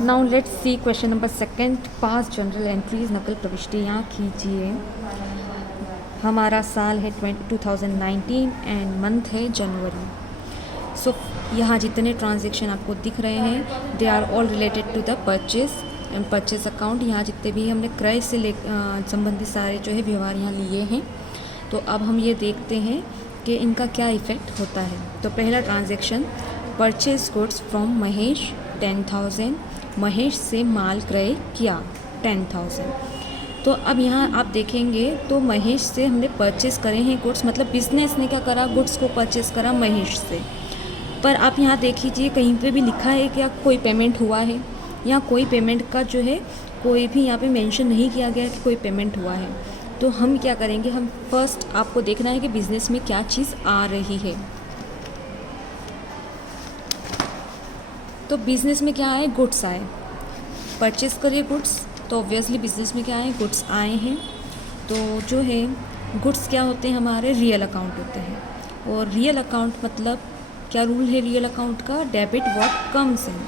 Now let's see question number second, pass general entries, नकल प्रविष्टियाँ कीजिए। हमारा साल है 2019 एंड मंथ है जनवरी। सो यहाँ जितने ट्रांजेक्शन आपको दिख रहे हैं they are all related to the purchase and purchase account. यहाँ जितने भी हमने क्रय से संबंधित सारे जो है व्यवहार यहाँ लिए हैं। तो अब हम ये देखते हैं कि इनका क्या इफ़ेक्ट होता है। तो पहला transaction, purchase goods from Mahesh 10,000, Mahesh से माल क्रय किया 10,000। तो अब यहाँ आप देखेंगे तो महेश से हमने परचेस करे हैं गुड्स, मतलब बिजनेस ने क्या करा, गुड्स को परचेस करा महेश से। पर आप यहाँ देख लीजिए कहीं पे भी लिखा है क्या कोई पेमेंट हुआ है? यहाँ कोई पेमेंट का जो है कोई भी यहाँ पे मेंशन नहीं किया गया कि कोई पेमेंट हुआ है। तो हम क्या करेंगे, हम फर्स्ट आपको देखना है कि बिज़नेस में क्या चीज़ आ रही है। तो बिज़नेस में क्या आए, गुड्स आए, परचेस करिए गुड्स, तो ऑब्वियसली बिज़नेस में क्या आए, गुड्स आए हैं। तो जो है गुड्स क्या होते हैं, हमारे रियल अकाउंट होते हैं। और रियल अकाउंट मतलब क्या रूल है रियल अकाउंट का, debit what comes in.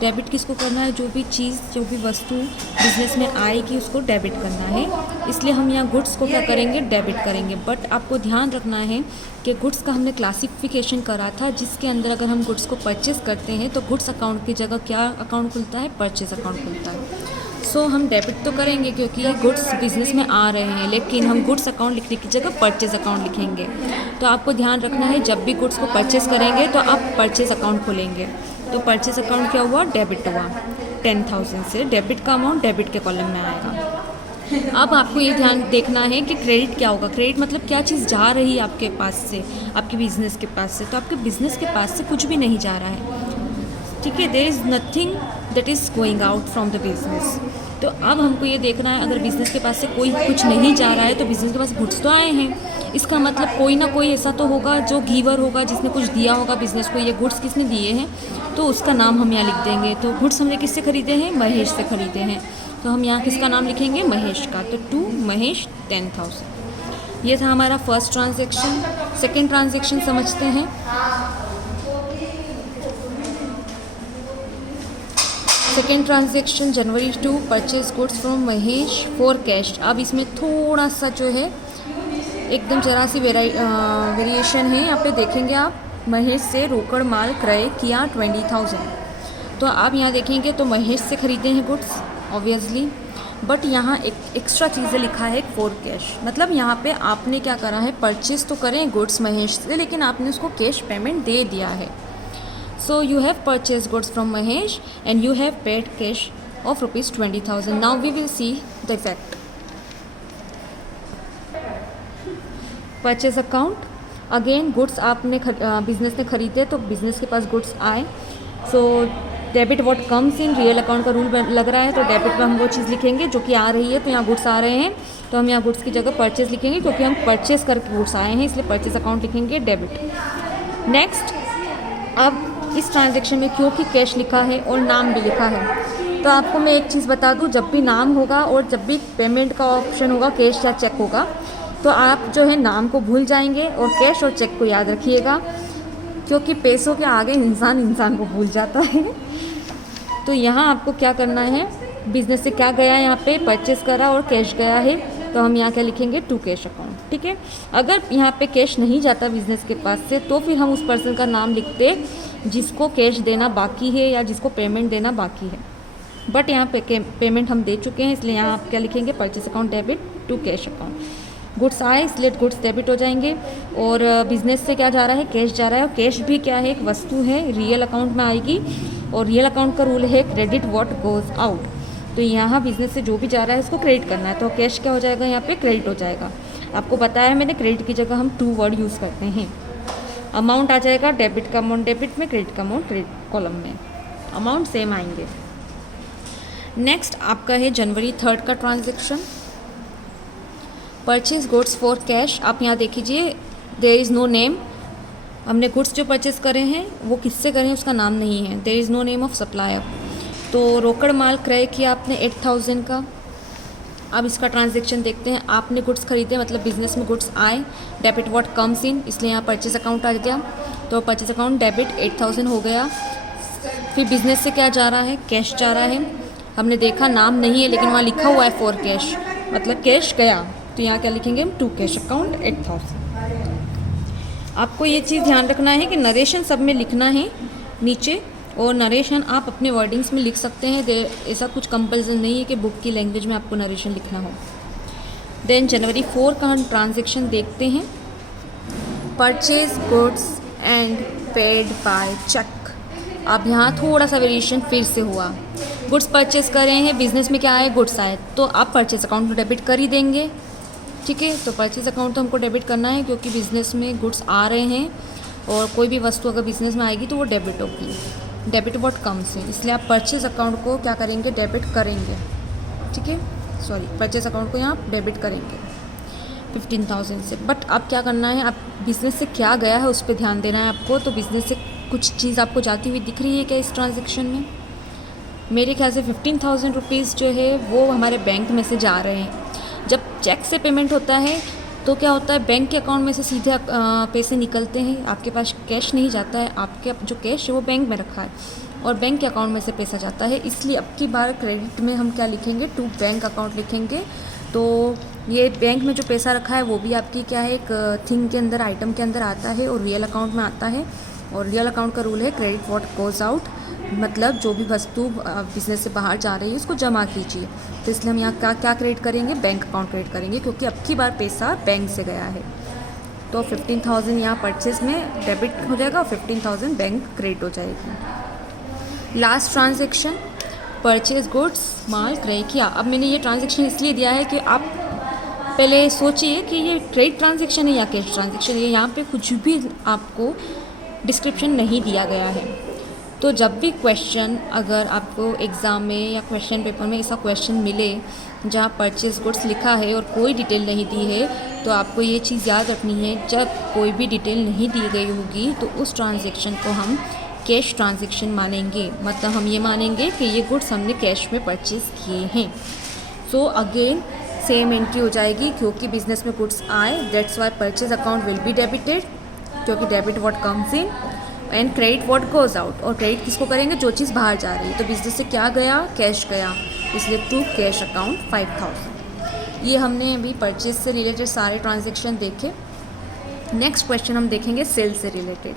Debit किसको करना है, जो भी चीज़ जो भी वस्तु बिज़नेस में आएगी उसको डेबिट करना है। इसलिए हम यहाँ गुड्स को क्या करेंगे, डेबिट करेंगे। बट आपको ध्यान रखना है कि गुड्स का हमने क्लासिफिकेशन करा था, जिसके अंदर अगर हम गुड्स को परचेस करते हैं तो गुड्स अकाउंट की जगह क्या अकाउंट खुलता है, परचेस अकाउंट खुलता है। सो हम डेबिट तो करेंगे क्योंकि गुड्स बिज़नेस में आ रहे हैं, लेकिन हम गुड्स अकाउंट लिखने की जगह परचेज अकाउंट लिखेंगे। तो आपको ध्यान रखना है जब भी गुड्स को परचेस करेंगे तो आप परचेज अकाउंट खोलेंगे। तो परचेज अकाउंट क्या हुआ, डेबिट हुआ 10,000 से, डेबिट का अमाउंट डेबिट के कॉलम में आएगा। अब आपको ये ध्यान देखना है कि क्रेडिट क्या होगा। क्रेडिट मतलब क्या चीज़ जा रही है आपके पास से, आपके बिज़नेस के पास से। तो आपके बिज़नेस के पास से कुछ भी नहीं जा रहा है, ठीक है, there is nothing that is going out from the business. तो अब हमको ये देखना है अगर बिज़नेस के पास से कोई कुछ नहीं जा रहा है तो बिज़नेस के पास गुड्स तो आए हैं, इसका मतलब कोई ना कोई ऐसा तो होगा जो गिवर होगा, जिसने कुछ दिया होगा बिज़नेस को। ये गुड्स किसने दिए हैं तो उसका नाम हम यहाँ लिख देंगे। तो गुड्स हमने किससे खरीदे हैं, महेश से खरीदे हैं। तो हम यहाँ किसका नाम लिखेंगे, महेश का। तो टू महेश 10,000। ये था हमारा फर्स्ट ट्रांजेक्शन। सेकेंड ट्रांजेक्शन समझते हैं। Second transaction, January 2, purchase goods from Mahesh for cash. अब इसमें थोड़ा सा जो है एकदम जरा सी वेरिएशन है। यहाँ पे देखेंगे आप, महेश से रोकड़ माल क्रय किया 20,000। तो आप यहाँ देखेंगे तो महेश से खरीदे हैं गुड्स ऑब्वियसली, बट यहाँ एक एक्स्ट्रा चीज़ें लिखा है फॉर कैश। मतलब यहाँ पे आपने क्या करा है, परचेज तो करें गुड्स महेश से, लेकिन आपने उसको कैश पेमेंट दे दिया है। So you have purchased goods from Mahesh and you have paid cash of rupees 20,000. Now we will see the effect. Purchase account, again goods आपने बिजनेस ने खरीदे तो बिजनेस के पास गुड्स आए। So debit what comes in, real account का rule लग रहा है तो डेबिट में हम वो चीज़ लिखेंगे जो कि आ रही है। तो यहाँ गुड्स आ रहे हैं तो हम यहाँ गुड्स की जगह परचेज लिखेंगे, क्योंकि हम परचेज करके गुड्स आए हैं, इसलिए परचेज अकाउंट लिखेंगे डेबिट। नेक्स्ट, अब इस ट्रांजेक्शन में क्योंकि कैश लिखा है और नाम भी लिखा है, तो आपको मैं एक चीज़ बता दूं, जब भी नाम होगा और जब भी पेमेंट का ऑप्शन होगा, कैश या चेक होगा, तो आप जो है नाम को भूल जाएंगे और कैश और चेक को याद रखिएगा, क्योंकि पैसों के आगे इंसान को भूल जाता है। तो यहाँ आपको क्या करना है, बिजनेस से क्या गया, यहाँ पे परचेस करा और कैश गया है, तो हम यहाँ क्या लिखेंगे, टू कैश अकाउंट, ठीक है। अगर यहाँ पे कैश नहीं जाता बिजनेस के पास से तो फिर हम उस पर्सन का नाम लिखते जिसको कैश देना बाकी है या जिसको पेमेंट देना बाकी है। बट यहाँ पे पेमेंट हम दे चुके हैं, इसलिए यहाँ आप क्या लिखेंगे, purchase account debit to cash account. Goods आए इसलिए गुड्स डेबिट हो जाएंगे, और बिजनेस से क्या जा रहा है, कैश जा रहा है, और कैश भी क्या है, एक वस्तु है, रियल अकाउंट में आएगी। और रियल अकाउंट का रूल है क्रेडिट व्हाट गोज आउट। तो यहाँ बिजनेस से जो भी जा रहा है उसको क्रेडिट करना है, तो कैश क्या हो जाएगा, यहाँ पे क्रेडिट हो जाएगा। आपको बताया मैंने, क्रेडिट की जगह हम टू वर्ड यूज़ करते हैं। अमाउंट आ जाएगा, डेबिट का अमाउंट डेबिट में, क्रेडिट का अमाउंट क्रेडिट कॉलम में, अमाउंट सेम आएंगे। नेक्स्ट आपका है जनवरी 3 का transaction, purchase goods for cash. आप यहाँ देख लीजिए, देयर इज़ नो नेम। हमने गुड्स जो परचेज करे हैं वो किससे करें उसका नाम नहीं है, there is no name of supplier. तो रोकड़ माल क्रय किया आपने 8,000 का। अब इसका ट्रांजेक्शन देखते हैं। आपने गुड्स खरीदे, मतलब बिजनेस में गुड्स आए, डेबिट व्हाट कम्स इन, इसलिए यहाँ परचेज अकाउंट आ गया। तो परचेज अकाउंट डेबिट 8,000 हो गया। फिर बिजनेस से क्या जा रहा है, कैश जा रहा है। हमने देखा नाम नहीं है लेकिन वहाँ लिखा हुआ है फॉर कैश, मतलब कैश गया, तो यहाँ क्या लिखेंगे हम, टू कैश अकाउंट 8000। आपको ये चीज़ ध्यान रखना है कि नरेशन सब में लिखना है नीचे, और नरेशन आप अपने वर्डिंग्स में लिख सकते हैं, ऐसा कुछ कंपल्सन नहीं है कि बुक की लैंग्वेज में आपको नरेशन लिखना हो। देन जनवरी 4 का हम ट्रांजेक्शन देखते हैं। Purchase goods and paid by cheque. अब यहाँ थोड़ा सा वेरिएशन फिर से हुआ। गुड्स परचेज कर रहे हैं, बिजनेस में क्या आए, गुड्स आए, तो आप परचेज अकाउंट में डेबिट कर ही देंगे, ठीक है। तो परचेज अकाउंट तो हमको डेबिट करना है क्योंकि बिज़नेस में गुड्स आ रहे हैं, और कोई भी वस्तु अगर बिज़नेस में आएगी तो वो डेबिट होगी, डेबिट व्हाट कम्स है, इसलिए आप परचेज अकाउंट को क्या करेंगे, डेबिट करेंगे, ठीक है। सॉरी, परचेज अकाउंट को यहाँ डेबिट करेंगे 15,000 से। बट अब क्या करना है, आप बिज़नेस से क्या गया है उस पर ध्यान देना है आपको। तो बिज़नेस से कुछ चीज़ आपको जाती हुई दिख रही है क्या इस ट्रांजेक्शन में? मेरे ख्याल से 15,000 रुपीज़ जो है वो हमारे बैंक में से जा रहे हैं। जब चेक से पेमेंट होता है तो क्या होता है, बैंक के अकाउंट में से सीधे पैसे निकलते हैं, आपके पास कैश नहीं जाता है, आपके जो कैश है वो बैंक में रखा है और बैंक के अकाउंट में से पैसा जाता है। इसलिए अब की बार क्रेडिट में हम क्या लिखेंगे, टू बैंक अकाउंट लिखेंगे। तो ये बैंक में जो पैसा रखा है वो भी आपकी क्या है, एक थिंग के अंदर, आइटम के अंदर आता है और रियल अकाउंट में आता है। और रियल अकाउंट का रूल है क्रेडिट व्हाट गोज़ आउट, मतलब जो भी वस्तु बिजनेस से बाहर जा रही है उसको जमा कीजिए। तो इसलिए हम यहाँ क्या क्रेडिट करेंगे, बैंक अकाउंट क्रेडिट करेंगे, क्योंकि अब की बार पैसा बैंक से गया है। तो 15,000 यहाँ परचेज में डेबिट हो जाएगा और 15,000 बैंक क्रेडिट हो जाएगी। लास्ट ट्रांजेक्शन, परचेज गुड्स, माल क्रय किया। अब मैंने ये ट्रांजेक्शन इसलिए दिया है कि आप पहले सोचिए कि ये क्रेडिट ट्रांजेक्शन है या कैश ट्रांजेक्शन है। यहाँ पे कुछ भी आपको डिस्क्रिप्शन नहीं दिया गया है। तो जब भी क्वेश्चन, अगर आपको एग्ज़ाम में या क्वेश्चन पेपर में ऐसा क्वेश्चन मिले जहाँ परचेज गुड्स लिखा है और कोई डिटेल नहीं दी है, तो आपको ये चीज़ याद रखनी है, जब कोई भी डिटेल नहीं दी गई होगी तो उस ट्रांजेक्शन को हम कैश ट्रांजेक्शन मानेंगे। मतलब हम ये मानेंगे कि ये गुड्स हमने कैश में परचेज़ किए हैं। सो अगेन सेम एंट्री हो जाएगी, क्योंकि बिजनेस में गुड्स आए, that's why purchase account will be debited, क्योंकि debit what comes in, and credit what goes out. और क्रेडिट किसको करेंगे, जो चीज़ बाहर जा रही है। तो बिजनेस से क्या गया, कैश गया, इसलिए टू कैश अकाउंट 5,000। ये हमने अभी परचेज से रिलेटेड सारे ट्रांजेक्शन देखे। नेक्स्ट क्वेश्चन हम देखेंगे सेल से रिलेटेड।